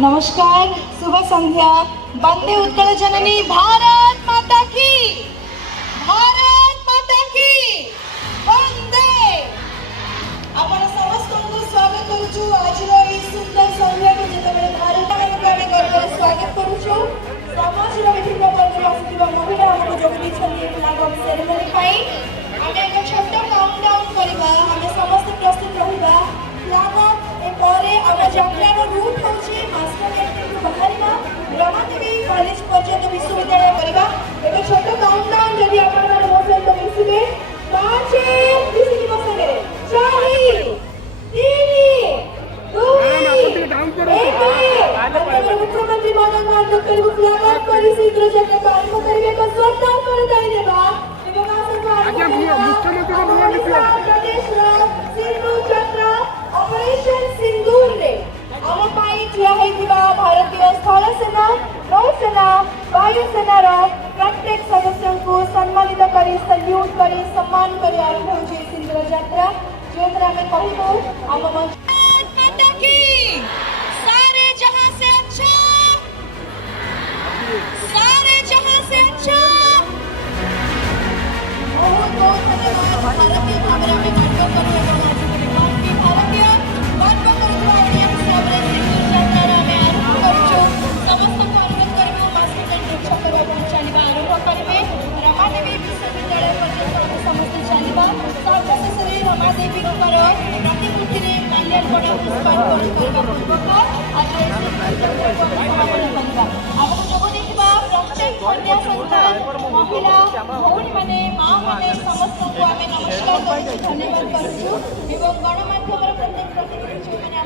नमस्कार, शुभ संध्या। वंदे उत्कल जननी भारत माता की, भारत माता की वंदे। आपण समस्त को स्वागत करूछु आज रो ई सुंदर संध्या को जेतबेले भारत माता के गर्व स्वागत करूछु। समाज रो विभिन्न वर्ग आसीबा महिला हमको जोगदी छथि फ्लैग ऑफ सेरेमनी पाई आमे एक छोटा काउंटडाउन करबा। आमे समस्त प्रस्तुत रहिबा। फ्लैग ऑफ ए परे आमे जात्रा रूट होछि मास्टर गेट को बाहरबा रमादेवी कॉलेज पर्यंत विश्वविद्यालय करबा। एक छोटा काउंटडाउन जदि आपण माने मो सहित मिसिबे 5 मिसिबी बसगे 4 3 2 मुख्यमंत्री महोदय डॉक्टर फ्लैग ऑफ करी शीघ्र जते कार्य करिवे को जोरदार कर दाई देबा एवं मुख्यमंत्री प्रदेश सिंधु चक्र ऑपरेशन सिंदूर रे आम पाई ठिया होइतिबा भारतीय स्थल सेना नौसेना वायुसेना रो प्रत्येक सदस्य को सम्मानित करी सल्यूट करी सम्मान करी आरंभ होछि सिंदूर यात्रा जोतरा में कहबो आम मंच माता की सारे जहां से अच्छा, सारे जहां से अच्छा। बहुत बहुत धन्यवाद। भारतीय भावना में गर्व करू भारतीय गर्व करू ऑडियंस सबरे सिंदूर यात्रा में आरंभ करछु। समस्त को अनुरोध करबो मास्टर शिक्षक को पहुंचानिबा आरंभ करबे। रमादेवी विश्वविद्यालय पर्यंत समस्त चलिबा। सर्वशेष रे रमादेवी को प्रतिमूर्ति रे माल्यार्पण पुष्पार्पण करबा पूर्वक आज आपको जोग देथिबा प्रत्येक कन्या संतान महिला भौणी माने मां माने समस्त को आमे नमस्कार करछु, धन्यवाद करछु एवं गणमाध्यम प्रत्येक प्रतिनिधि माने